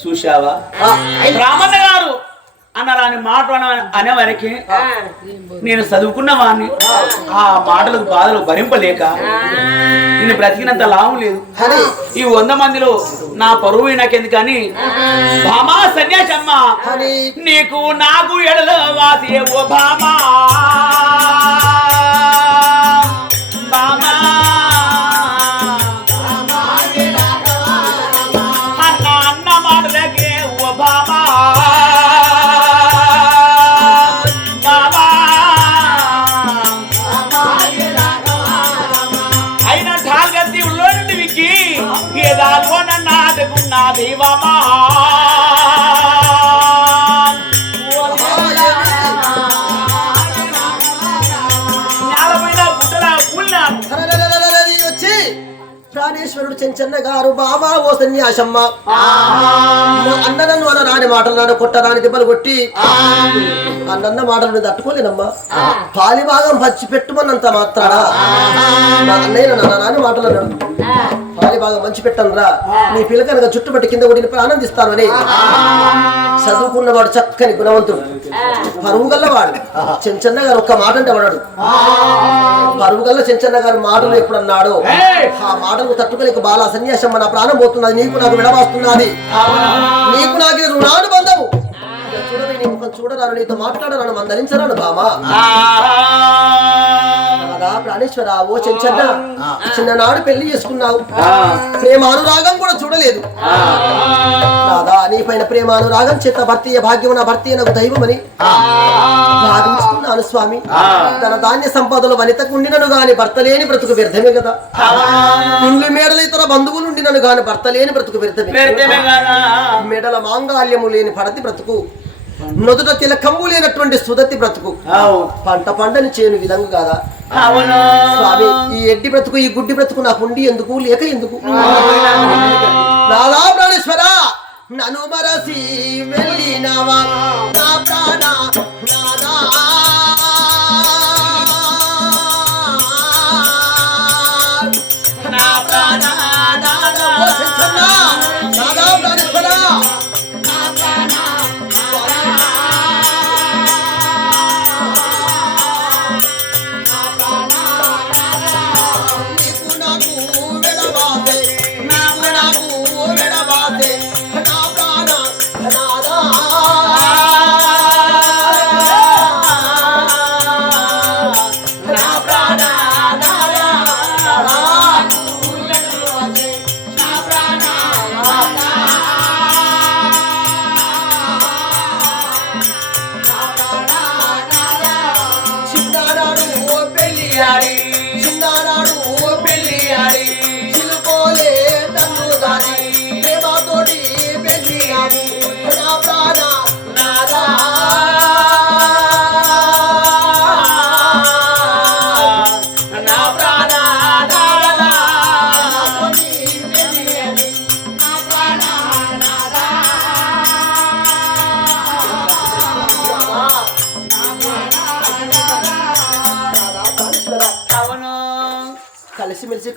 చూశావా? రామన్న గారు అన్నారాని మాట అన- అనేవారికి నేను చదువుకున్న వాడిని ఆ మాటలకు బాధలు భరింపలేక నేను బ్రతికినంత లాభం లేదు. అని ఈ వంద మందిలో నా పరువు నాకెందుకని భామా సన్యాసమ్మ. అని నీకు నాకు ఎడల వాసి ఓ భామా. భామా. చెంచన్న గారు బాబా ఓ సన్యాసమ్మ. అన్న నన్ను అన్న రాని మాటలు నాన్న కొట్టరాని దెబ్బలు కొట్టి అన్నన్న మాటలు తట్టుకోలేనమ్మా. పాలి భాగం పచ్చి పెట్టుమన్నంత మాత్రాడా అన్నయ్య నాన్న రాని మాటలు అన్నాడు పాలి భాగం మంచి పెట్టను రా. నీ పిల్లకనగా చుట్టుపట్టి కింద కొడిని ఆనందిస్తానని చదువుకున్నవాడు చక్కని గుణవంతుడు. పరువు గల్లవాడు. చెంచన్న గారు ఒక్క మాట అంటే వాడాడు. పరువు గల్ల చెంచన్న గారు మాటలు ఎప్పుడు అన్నాడో ఆ మాటలు తట్టుకోలేక బాల సన్యాసం నా ప్రాణం పోతున్నది. నీకు నాకు విడవాస్తున్నది నీకు నాకు రుణానుబంధము. నీ ముఖం చూడరాను నీతో మాట్లాడరాను మందరించరాను బామా ప్రాణేశ్వర ఓ చెంచన్న చిన్ననాడు పెళ్ళి చేసుకున్నావు. ప్రేమ అనురాగం కూడా చూడలేదు. రాధా నీ పైన ప్రేమ అనురాగం చేత భర్తీయ భాగ్యం నా భర్తీయ నాకు దైవమని భావించుకున్నాను స్వామి. తన ధాన్య సంపదలు వనితకు ఉండినను గాని భర్త లేని బ్రతుకు వ్యర్థమే కదా. ఇల్లు మేడలు ఇతర బంధువులు ఉండినను గాని భర్త లేని బ్రతుకు వ్యర్థమే. మెడల మాంగాల్యము లేని పడతి బ్రతుకు. నొదుట తిలకంబు లేనటువంటి సుదతి బ్రతుకు. పంట పండని చేను విధంగా కాదా? స్వామి ఈ ఎడ్డి బ్రతుకు ఈ గుడ్డి బ్రతుకు నాకు ఉండి ఎందుకు లేక ఎందుకు? నాలా ప్రాణేశ్వర నన్ను మరసి వెళ్ళినవా? నా ప్రాణ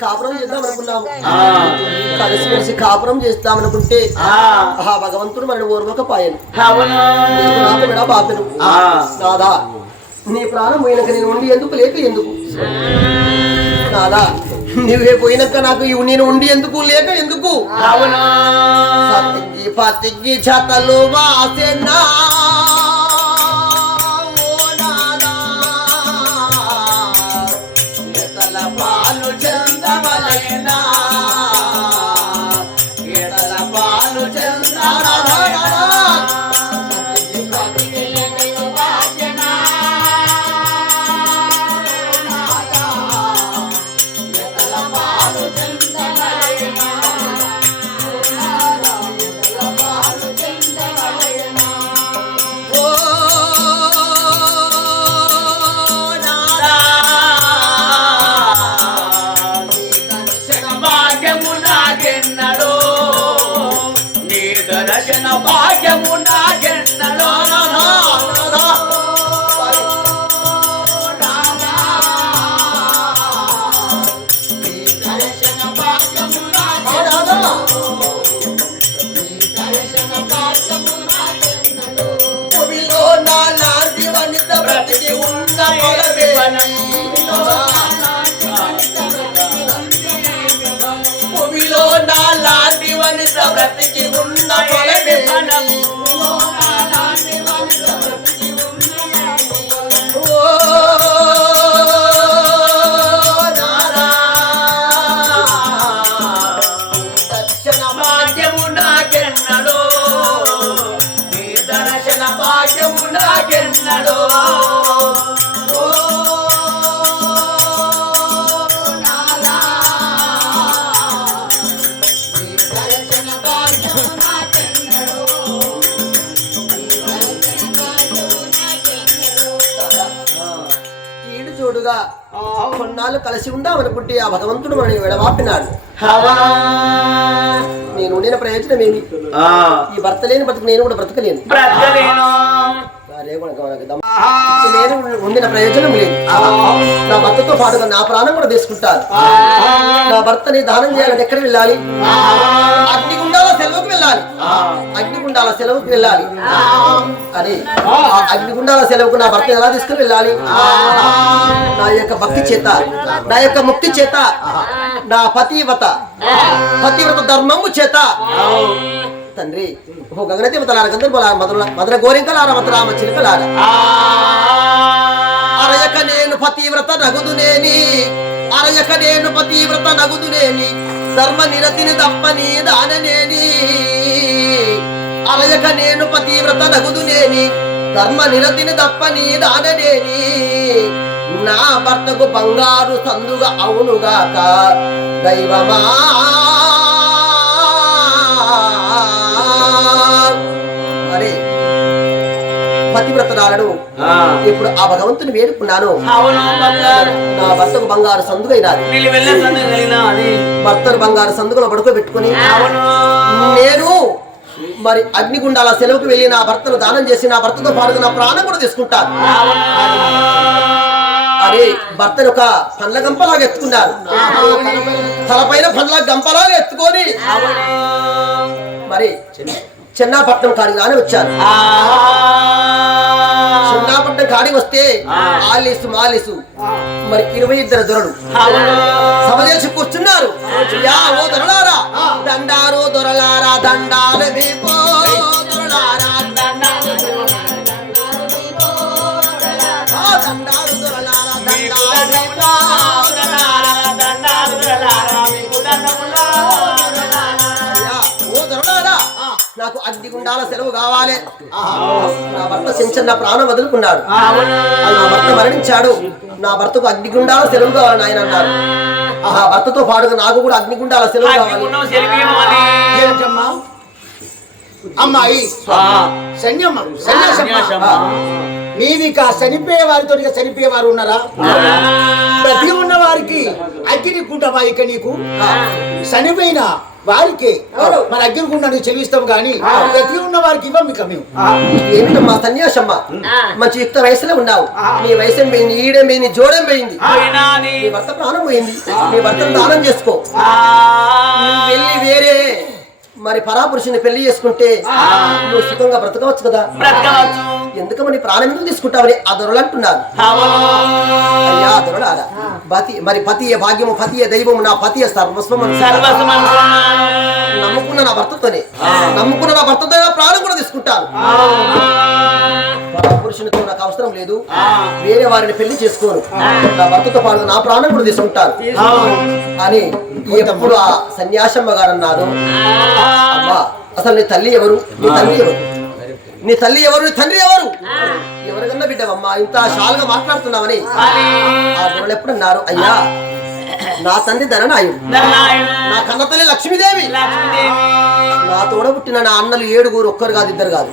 కాపురం చేద్దాం అనుకున్నాము. ఆ. కలిసిమెలిసి కాపురం చేద్దాం అనుకుంటే ఆ. భగవంతుడు మనని నాకు విడా బాపెను. ఆ. నాదా నీ ప్రాణం పోయినాక నేను ఉండి ఎందుకు లేక ఎందుకు? నాదా నువ్వే పోయినాక నాకు ఇవి నేను ఉండి ఎందుకు లేక ఎందుకు? అవును? పతికి చతలు వాసెనా? व्रत ఉందామనుకుంటే ఆ భగవంతుడు మనని విడవాపినాడు నేను ఉండిన ప్రయోజనం ఏమి? ఈ భర్త లేని బతుకు నేను కూడా బ్రతకలేను. బ్రతకలేను. నేను ఉండిన ప్రయోజనం లేదు. నా భర్తతో పాటుగా నా ప్రాణం కూడా తీసుకుంటాను నా భర్తని దానం చేయాలంటే ఎక్కడ వెళ్ళాలి? అగ్నిగుండాల సెలవుకు వెళ్ళాలి. అగ్నిగుండాల సెలవుకు వెళ్ళాలి. అని. అగ్నిగుండాల సెలవుకు నా భర్త ఎలా తీసుకుని వెళ్ళాలి? నా యొక్క భక్తి చేత. నా యొక్క ముక్తి చేత. నా పతివ్రత. పతివ్రత ధర్మము చేత. తండ్రి ఓ గగనదేవతలార గంధర్వలార మధుర మధుర గోరింకలార మధురామ చిలుకలార అరయక నేను పతివ్రత నగుదునేని అరయక నేను పతివ్రత నగుదునేని ధర్మ నిరతిని తప్పని దాననేని అరయక నేను పతివ్రత నగుదునేని ధర్మ నిరతిని తప్పని దాననేని నా భర్తకు బంగారు సందుగా అవునుగాక. దైవమా పతివ్రతరాలను. ఇప్పుడు ఆ భగవంతుని వేడుకున్నాను. నా భర్తకు బంగారు సందుగైనాది. భర్తను బంగారు సందుగులో పడుకోబెట్టుకుని అవును. నేను మరి అగ్నిగుండాల సెలవుకు వెళ్ళి నా భర్తను దానం చేసి నా భర్తతో పాటుగా నా ప్రాణం కూడా తీసుకుంటాను. అరే భర్తను ఒక పండ్ల గంపలాగా ఎత్తుకున్నారు తలపైన పండ్ల గంపలాగా ఎత్తుకొని మరి చెన్నాపట్నం కాడికి రాని వచ్చారు చెన్నాపట్నం కాడికి వస్తే ఆలిసు మాలిసు. మరి ఇరవై ఇద్దరు దొరలు. సభ చేసి కూర్చున్నారు. యా ఓ దొరలారా. దండారు దొరలారా దండాలు మీకు దొరలారా దండాలు ఆ దండాలు దొరలారా దండాలు మీకు యా, ఓ దొరలారా నాకు అగ్నిగుండాల సెలవు కావాలి. నా భర్త చెంచన్న ప్రాణం వదులుకున్నాడు. నా భర్త మరణించాడు. నా భర్తకు అగ్నిగుండాల సెలవు కావాలని ఆయన అన్నారు. నా భర్తతో పాటుగా నాకు కూడా అగ్నిగుండాల సెలవు కావాలి. ఏంటమ్మా? అమ్మాయి సన్యమ్మ నీవిక చనిపోయే వారితో ఇక చనిపోయే వారు ఉన్నారా? ప్రతి ఉన్న వారికి అగ్ని కుంటమా ఇక నీకు? చనిపోయిన వారికి. మన కుండ నీకు చెల్లిస్తాం కానీ ప్రతి ఉన్న వారికి ఇవ్వం ఇక మేము. ఏమిటమ్మా సన్యాసమ్మ? మంచి యుక్త వయసులో ఉన్నావు. నీ వయసు పోయింది ఈడేం పోయింది జోడేం పోయింది. నీ భర్త ప్రాణం పోయింది. నీ భర్తను దానం చేసుకో. వెళ్ళి మరి పరాపురుషుని పెళ్ళి చేసుకుంటే నువ్వు సుఖంగా బ్రతకవచ్చు కదా? ఎందుకని ప్రాణం ఎందుకు తీసుకుంటావని ఆ దొరలు అంటున్నారు అయ్యా దొరలారా పతి మరి పతియే భాగ్యము పతియే దైవము నా పతియే సర్వస్వం అని నమ్ముకున్న నా భర్తతోనే. నమ్ముకున్న నా భర్తతో ప్రాణం కూడా తీసుకుంటాను. పురుషునితో నాకు అవసరం లేదు. వేరే వారిని పెళ్ళి చేసుకోను. నా భర్తతో పాటు నా ప్రాణం కూడా తీసుకుంటాను. అని ఎప్పుడు ఆ సన్యాసమ్మ గారు అన్నారు అసలు నీ తల్లి ఎవరు? నీ తల్లి ఎవరు? నీ తల్లి ఎవరు? నీ తండ్రి ఎవరు? ఎవరికన్నా బిడ్డవమ్మా ఇంత షాల్గా మాట్లాడుతున్నావని. ఆ దేవుళ్ళు ఎప్పుడు అన్నారు అయ్యా నా తండ్రి ధననాయుడు. నా కన్న తల్లి లక్ష్మీదేవి. నా తోడ పుట్టిన నా అన్నలు ఏడుగురు ఒక్కరు కాదు ఇద్దరు కాదు.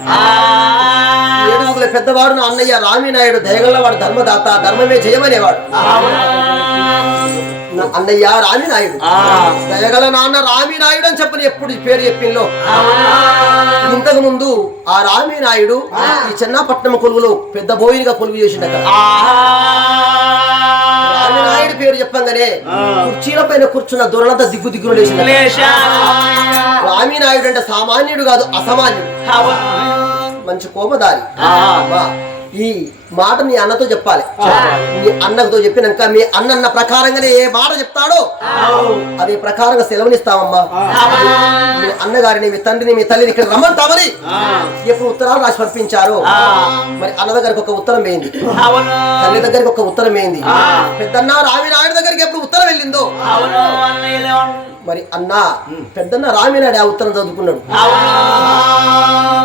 ఏడుగుల పెద్దవాడు నా అన్నయ్య రామినాయుడు దయగలవాడు ధర్మదాత ధర్మమే జయమనేవాడు. నా అన్నయ్య రామి నాయుడు. ఆ. దయగల నాన్న రామి నాయుడు అని చెప్పని ఎప్పుడు ఈ పేరు చెప్పిందో ఇంతకు ముందు ఆ రామి నాయుడు ఈ చిన్నపట్నం కొలువులో పెద్ద బోయినిగా కొలువు చేసిండట. రామి నాయుడు పేరు చెప్పంగానే కుర్చీల పైన కూర్చున్న దొరలంతా దిగ్గు దిగ్గులు లేచిందట. రామి నాయుడు అంటే సామాన్యుడు కాదు అసామాన్యుడు. మంచి కోపదారి ఈ మాట మీ అన్నతో చెప్పాలి. మీ అన్నతో చెప్పినాక మీ అన్న ప్రకారంగానే ఏ మాట చెప్తాడో అదే ప్రకారంగా సెలవునిస్తామమ్మా మీ అన్నగారిని మీ తండ్రిని మీ తల్లిని ఇక్కడ రమ్మంటామని ఎప్పుడు ఉత్తరాలు రాసి పంపించారో. మరి అన్న దగ్గరికి ఒక ఉత్తరం వేయింది తల్లి దగ్గరికి ఒక ఉత్తరం వేయింది పెద్దన్న రామి నాయుడు దగ్గరికి ఎప్పుడు ఉత్తరం వెళ్ళిందో? మరి అన్న పెద్దన్న రామినాయుడు ఆ ఉత్తరం చదువుకున్నాడు.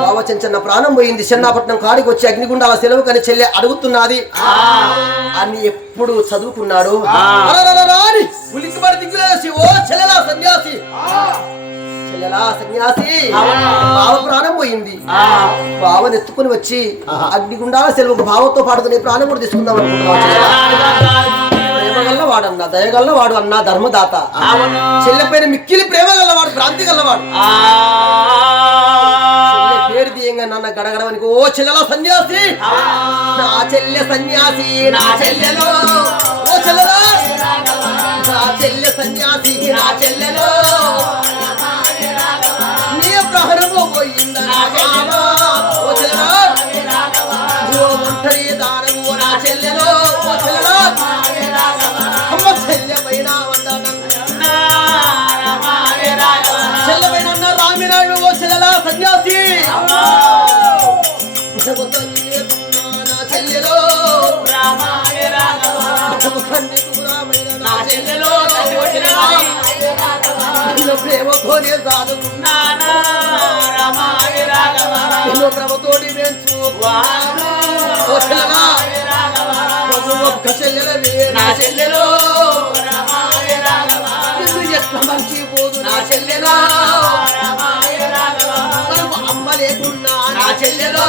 బావ చెంచన్న ప్రాణం పోయింది. చిన్నపట్నం కాడికి వచ్చి అగ్నిగుండాల సెలవు కని చెల్లె అడుగుతున్నది. అని ఎప్పుడు చదువుకున్నాడు? ఓ చెల్లెలా సన్యాసి. చెల్లెలా సన్యాసి బావ ప్రాణం పోయింది. బావని ఎత్తుకుని వచ్చి అగ్నిగుండాల సెలవుకు బావతో నీ ప్రాణం కూడా తీసుకుందాం అనుకుంటున్నావు ప్రేమగల్ల వాడు అన్న దయగల్ల వాడు అన్న. ధర్మదాత చెల్లె పైన మిక్కిలి ప్రేమ గల్లవాడు భ్రాంతి గల్లవాడు పేరు తీయంగా నాన్న గడగడవనికి ఓ చెల్లెలో సన్యాసి నా చెల్లె సన్యాసి నా చెల్లెలో ఓ చెల్లెలో నా చెల్లె సన్యాసి నా చెల్లెలో నీ ప్రాణము పోయిందా నా చెల్లెలో ఓ చెల్లెలో ఓ ఒంటరి దానము నా చెల్లెలో ఓ చెల్లెలా సన్యాసి నా చెల్లెలో నా చెల్లెలో నిన్ను ప్రేమ కోరే సాధుకున్నా నిన్ను ప్రభుతోడి పెంచు ఓ చెల్లెలా ప్రభు ఒక్క చెల్లెలవే నా చెల్లెలో ఎట్లా మర్చిపోదు నా చెల్లెలో లేకున్నా నా చెల్లెలో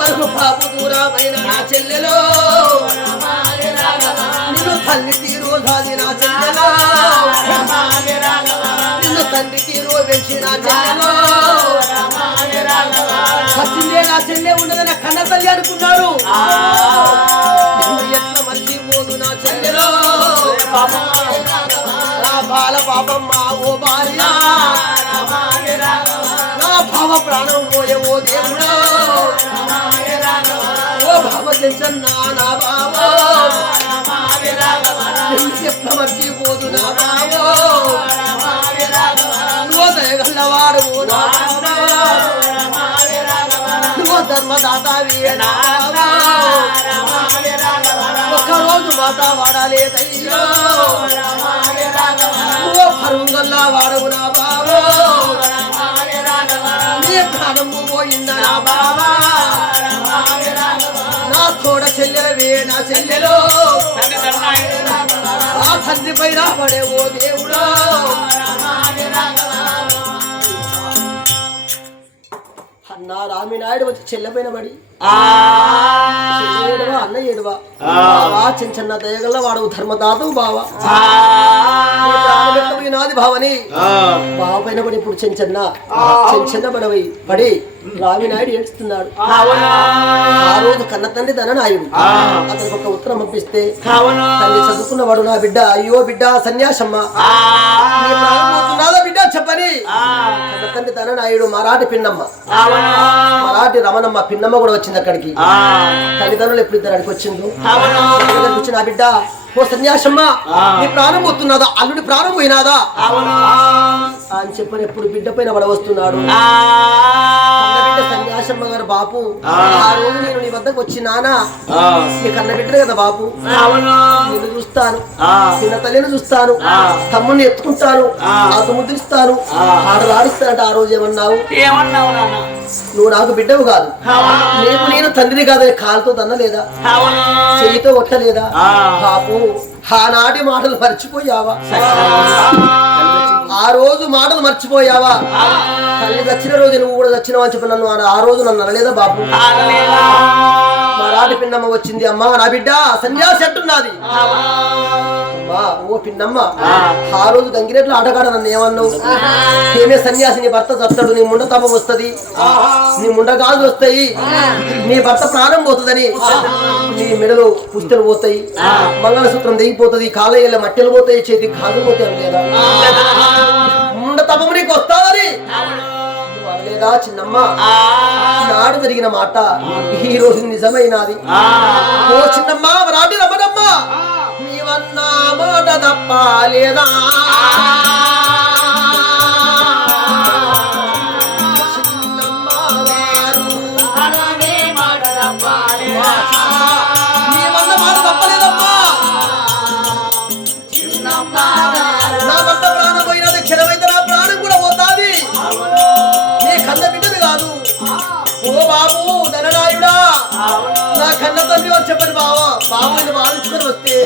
మనకు పాపు దూరమైన నా చెల్లెలో నిన్ను తల్లి తీరు దాది నా చెల్లెలో నిన్ను తండ్రి తీరు పెంచి నా చెల్లెలో సత్యందే నా చెల్లె ఉండదని కన్న తల్లి అనుకున్నారు ఎట్లా మర్చిపోదు నా చెల్లెలో? నా బాల పాపమ్మ ఓ భార్య. నా ప్రాణం పోయే ఓ దేవుడు. ఓ భావ చెంచన్న నా బావ మర్చిపోదు నా బావో. నువ్వు దయగల్లవాడు నా నువ్వు ధర్మదాతావి నా ఒక్కరోజు మాతా వాడలేదయ్యో నువ్వు పరుంగల్లా వాడవు నా బాబు నీ ప్రాణము పోయిందా నా బాబా నా తోడ చెల్లెలవే నా చెల్లెలో. ఆ తండ్రి పైన పడే ఓ దేవుడు. అన్నా రామినాయుడు వచ్చి చెల్లెపైన పడి ఏడువా అన్న ఏడువా. బావా చెంచన్న దయగల్ల వాడు ధర్మదాతు బావా. నీ ప్రాణం ఎత్తపోయినాది భావని. బావ పైన పడి ఇప్పుడు చెంచన్న చెంచన్న పడవై పడి రామినాయుడు ఏడుస్తున్నాడు. ఆ రోజు కన్న తండ్రి ధననాయుడు. అతనికి ఒక ఉత్తరం పంపిస్తే తల్లి చదువుకున్నవాడు నా బిడ్డ అయ్యో బిడ్డ సన్యాసమ్మ. బిడ్డ చెప్పని? కన్న తండ్రి ధననాయుడు మరాఠి పిన్నమ్మ. మరాఠి రమణమ్మ పిన్నమ్మ కూడా వచ్చింది. అక్కడికి. తల్లిదండ్రులు ఎప్పుడు ఇద్దరు అడిగి వచ్చిండు నా బిడ్డ ఓ సన్యాసమ్మ నీ ప్రాణం పోతున్నదా? అల్లుడి ప్రాణం పోయినాదా? అని చెప్పని ఎప్పుడు బిడ్డ పైన పడవస్తున్నాడు సన్యాసమ్మ గారు బాపు ఆ. రోజు నేను నీ వద్దకు వచ్చి నానా నీ కన్న బిడ్డ కదా బాపు? నిన్ను చూస్తాను. చిన్న తల్లిని చూస్తాను. తమ్ముడిని ఎత్తుకుంటాను. నాకు ముద్రిస్తాను. ఆడలు ఆడిస్తానంట ఆ రోజు ఏమన్నావు? నువ్వు నాకు బిడ్డవు కాదు. నీకు నేను తండ్రిని కాదని కాలుతో తన్నలేదా? చెయ్యితో కొట్టలేదా? ఆ. ఆనాటి మాటలు మర్చిపోయావా? ఆ రోజు మాటలు మర్చిపోయావా? తల్లి చచ్చిన రోజు నువ్వు కూడా చచ్చినావు అని చెప్పి నన్ను ఆ- ఆ రోజు నన్ను అనలేదా బాబు? మా రాటి పిన్నమ్మ వచ్చింది అమ్మా నా బిడ్డ సన్యాసి అంటున్నది అమ్మా ఓ పిన్నమ్మ ఆ రోజు గంగిరెట్లు ఆటగాడ నన్ను ఏమన్నావు? ఏమే సన్యాసి నీ భర్త చస్తాడు నీ ముండ తపం వస్తది. నీ ముండ గాజులు వస్తాయి. నీ భర్త ప్రాణం పోతుందని నీ మెడలో పుస్తలు పోతాయి. మంగళసూత్రం దిగిపోతుంది కాలయ్యల మట్టెలు పోతాయి చేతి కాదు పోతాయి లేదా తపము నీకు వస్తాదని అనలేదా చిన్నమ్మ? నాడు జరిగిన మాట ఈ రోజు నిజమైనది. ఓ చిన్నమ్మ రాటి రమ్మనమ్మ. నీవన్నా మాట తప్ప లేదా ఓ బాబు ధననాయుడా నా కన్న తండ్రి వచ్చి చెప్పండి బావా. బాబు ఇది మారించుకొని వస్తే.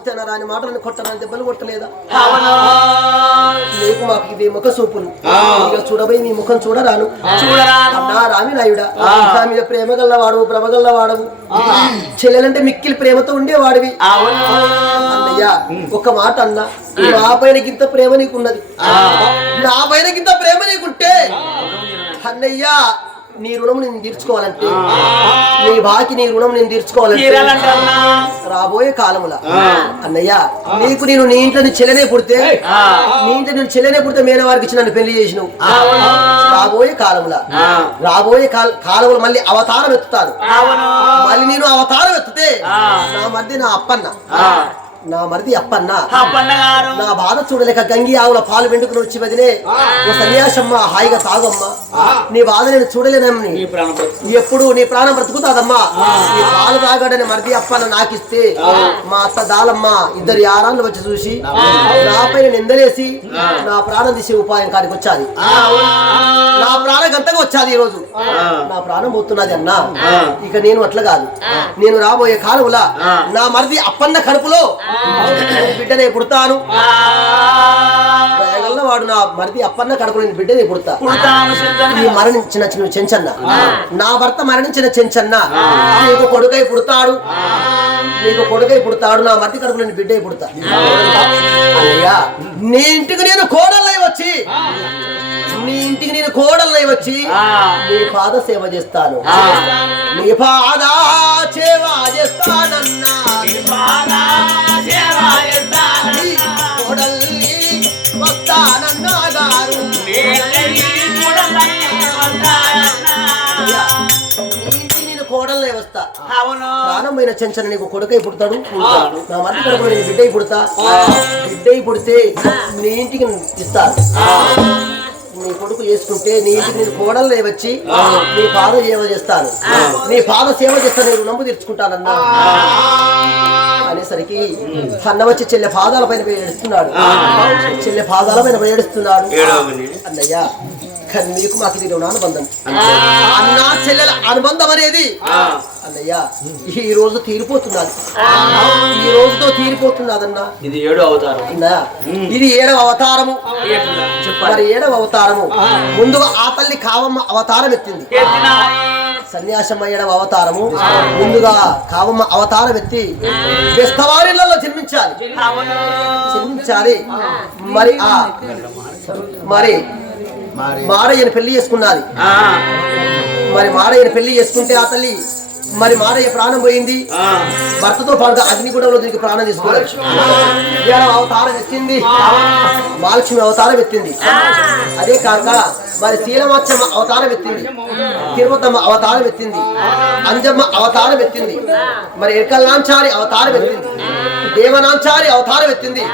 భావనతో నేను వస్తే నా రాని మాటలను కొట్టనని దెబ్బలు కొట్టలేదా. నీకు మాకు ఇది ముఖ సూపులు ఇక చూడబోయి నీ ముఖం చూడరాను. చూడరా అన్నా రామి నాయుడా నా మీద ప్రేమ గల్లవాడు భ్రమ గల్లవాడవు చెల్లెలంటే మిక్కిలి ప్రేమతో ఉండేవాడివి. అన్నయ్య ఒక మాట అన్నా నా పైన గింత ప్రేమ నీకున్నది. నా పైన గింత ప్రేమ నీకుంటే అన్నయ్య నీ రుణం నేను తీర్చుకోవాలంటే నీ బాకి నీ రుణం నేను తీర్చుకోవాలంటే. రాబోయే కాలముల. అన్నయ్య నీకు నేను నీ ఇంట్లో నీ చెల్లెనే పుడితే నీ ఇంట్లో నేను చెల్లెనే పుడితే మేన వారికి ఇచ్చి నన్ను పెళ్ళి చేసినావు. రాబోయే కాలముల. రాబోయే కాల కాలముల మళ్ళీ అవతారం ఎత్తుతాను. మళ్ళీ నేను అవతారం ఎత్తుతే. నా మధ్య నా అప్పన్న. నా మరిది అప్పన్న. నా బాధ చూడలేక గంగి ఆవుల పాలు వెండుకుని వచ్చి వదిలే. ఓ సన్యాసమ్మ హాయిగా తాగమ్మా. నీ బాధ నేను చూడలేనమ్మని. ఎప్పుడు నీ ప్రాణం బ్రతుకుతాదమ్మా. నీ పాలు తాగాడని మరిది అప్పన్న నాకిస్తే మా అత్త దాలమ్మ ఇద్దరు యారాళ్ళు వచ్చి చూసి నా పైన నిందలేసి నా ప్రాణం తీసే ఉపాయం కాడికి వచ్చాది. నా ప్రాణం గంతగా వచ్చాది ఈ రోజు నా ప్రాణం పోతున్నది అన్నా. ఇక నేను అట్లా కాదు. నేను రాబోయే కాలంలో నా మరిది అప్పన్న కడుపులో బిడ్డనే పుడతాను. వాడు నా మరిది అప్పన్న కడుపులో నేను బిడ్డనే పుడతా. ఈ మరణించిన చిన్న చెంచన్న. నా భర్త మరణించిన చెంచన్న. నీకు కొడుకై పుడతాడు. నీకు కొడుకై పుడతాడు. నా మరిది కడుపులో నేను బిడ్డై పుడతా. అయ్యా నీ ఇంటికి నేను కోడల్లై వచ్చి నీ ఇంటికి నేను కోడల్లై వచ్చి. నీ పాద సేవ చేస్తాను నీ పాద సేవ చేస్తానన్నా. కోడల్ని వస్తానన్నా గారు వస్తా. ప్రాణమైన చెంచన నీకు కొడుకై పుడతాడు. నా మధ్య కడుపులో నేను బిడ్డై పుడతా. బిడ్డై పుడితే నీ ఇంటికి ఇస్తాను నీ కొడుకు చేసుకుంటే నీ ఇంటికి నేను కోడలు వచ్చి నీ పాద సేవ చేస్తాను. నీ పాద సేవ చేస్తాను నేను రుణము తీర్చుకుంటానన్నా. అనేసరికి అన్న వచ్చి చెల్లె పాదాల పైన ఏడుస్తున్నాడు చెల్లె పాదాల పైన ఏడుస్తున్నాడు అన్నయ్య కానీ మీకు మాకు ఇది రుణానుబంధం అన్నా చెల్లెల అనుబంధం అనేది. అన్నయ్య ఈ రోజు తీరిపోతున్నది. ఈ రోజుతో తీరిపోతున్నదన్నా. ఇది ఏడు అవుతారు. ఇది ఏడవ అవతారము. మరి ఏడవ అవతారము. ముందుగా ఆ తల్లి కావమ్మ అవతారం ఎత్తింది. సన్యాసమ్మ ఏడవ అవతారము. ముందుగా కావమ్మ అవతారం ఎత్తి బెస్తవారిళ్ళలో జన్మించాలి. జన్మించాలి. మరి ఆ మరి మారయ్యని పెళ్ళి చేసుకున్నది. మరి మారయ్యని పెళ్ళి చేసుకుంటే ఆ తల్లి మరి మారయ్య ప్రాణం పోయింది. భర్తతో పాటుగా అగ్నిగుడంలో దీనికి ప్రాణం తీసుకోవచ్చు అవతారం ఎత్తింది మహాలక్ష్మి అవతారం ఎత్తింది అదే కాక మరి శీలమాచమ్మ అవతారం ఎత్తింది తిరుపతమ్మ అవతారం ఎత్తింది అంజమ్మ అవతారం ఎత్తింది మరి ఎరకల్లాంచారి అవతారం ఎత్తింది దేవనాంచారి అవతారం ఎత్తింది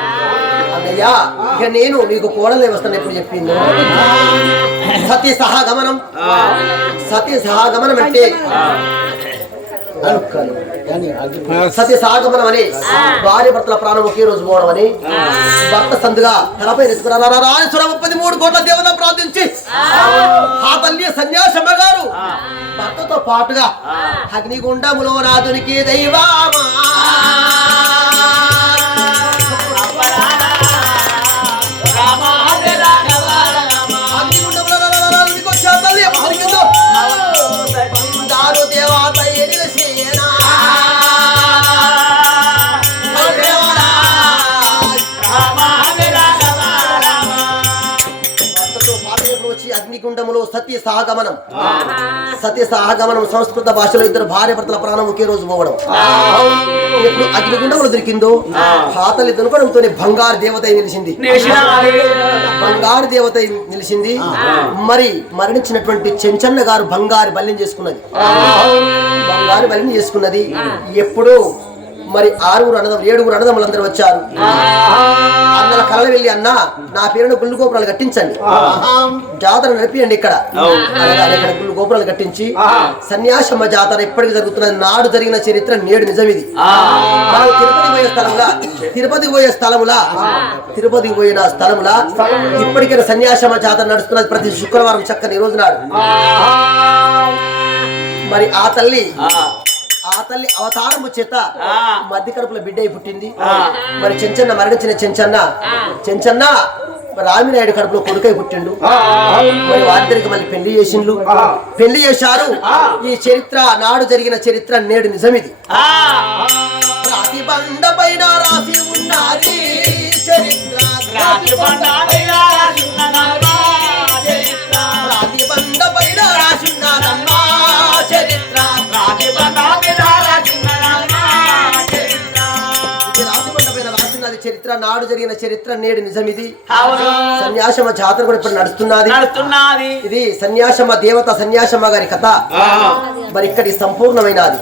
అన్నయ్యా ఇక నేను నీకు కోడలే వస్తాను ఎప్పుడు చెప్పింది సతీ సహాగమనం సతీ సహాగమనం అంటే కానీ అది సత్య సాగమనం అని భార్య భర్తల ప్రాణం ఒకే రోజు పోవడం అని భర్త సందుగా తలపై రాజేశ్వర ముప్పది మూడు కోట్ల దేవత ప్రార్థించి. ఆ. తల్లి సన్యాసమ్మ గారు. భర్తతో పాటుగా అగ్నిగుండములో నాదునికి దైవామా. సత్య సహగమనం సత్య సహగమనం సంస్కృత భాషలో ఇద్దరు భార్య భర్తల ప్రాణం ఒకే రోజు పోవడం. ఎప్పుడు అగ్నిగుండంలో దొరికిందో పాతలి దొరకడంతోనే బంగారు దేవత నిలిచింది. బంగారు దేవత నిలిచింది. మరి మరణించినటువంటి చెంచన్న గారు బంగారు బల్యం చేసుకున్నది. బంగారు బల్యం చేసుకున్నది. ఎప్పుడో మరి ఆరుగురు అన్నదం ఏడుగురు అన్నదమ్ములందరూ వచ్చారు. అన్నల కళలు వెళ్ళి అన్న నా పేరును గుళ్ళు గోపురాలు కట్టించండి. జాతర నడిపియండి ఇక్కడ. గుళ్ళు గోపురాలు కట్టించి సన్యాసమ్మ జాతర ఎప్పటికి జరుగుతున్నది? నాడు జరిగిన చరిత్ర నేడు నిజం ఇది తిరుపతి పోయే స్థలంలా తిరుపతికి పోయే స్థలములా? తిరుపతికి పోయిన స్థలములా? ఇప్పటికైనా సన్యాసమ్మ జాతర నడుస్తున్నది ప్రతి శుక్రవారం చక్కని రోజు నాడు. మరి ఆ తల్లి ఆ తల్లి అవతారము చేత మధ్య కడుపులో బిడ్డ అయి పుట్టింది. మరి చెంచన్న మరణించిన చెంచన్న. చెంచన్న రామినాయుడు కడుపులో కొడుకై పుట్టిండు. మరి వారిద్దరికి మళ్ళీ పెళ్ళి చేసిండ్లు. పెళ్ళి చేశారు. ఈ చరిత్ర నాడు జరిగిన చరిత్ర నేడు నిజం ఇది రాతి బండ పైన రాసి ఉన్నది చరిత్ర చరిత్ర నాడు జరిగిన చరిత్ర నేడు నిజం ఇది సన్యాసమ జాతర కూడా ఇప్పుడు నడుస్తున్నది. నడుస్తున్నది. ఇది సన్యాసమ దేవత సన్యాసమ్మ గారి కథ. మరి ఇక్కడి సంపూర్ణమైనది.